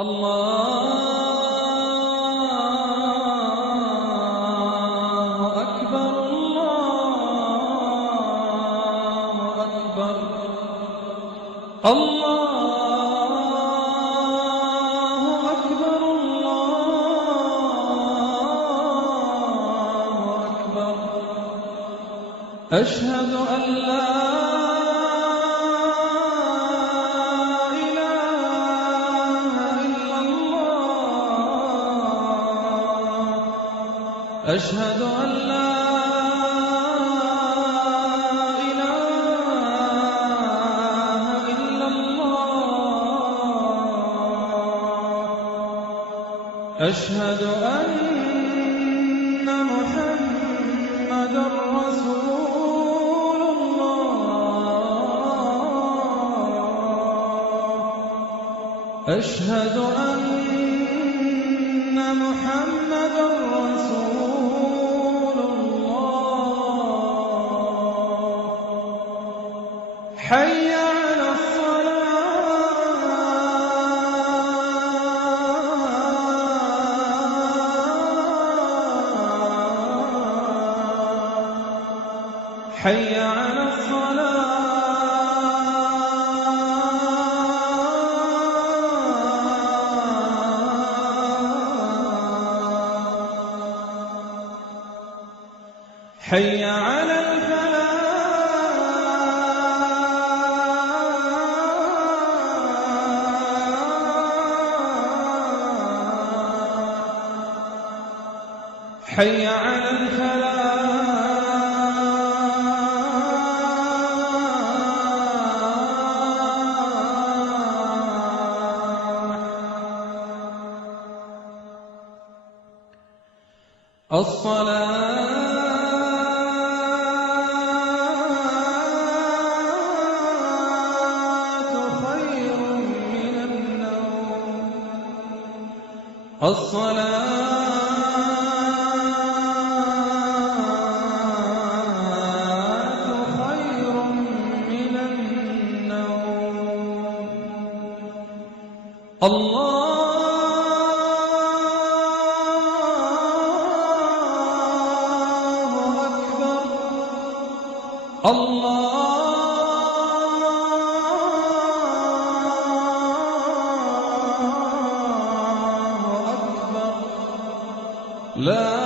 الله أكبر الله أكبر الله أكبر الله أكبر أشهد أن لا أشهد أن لا إله إلا الله أشهد أن محمدًا رسول الله أشهد أن محمدًا رسول حي على الصلاة حي على الصلاة حي على حي على الفلاح الصلاة خير من النوم الصلاة الله أكبر الله أكبر لا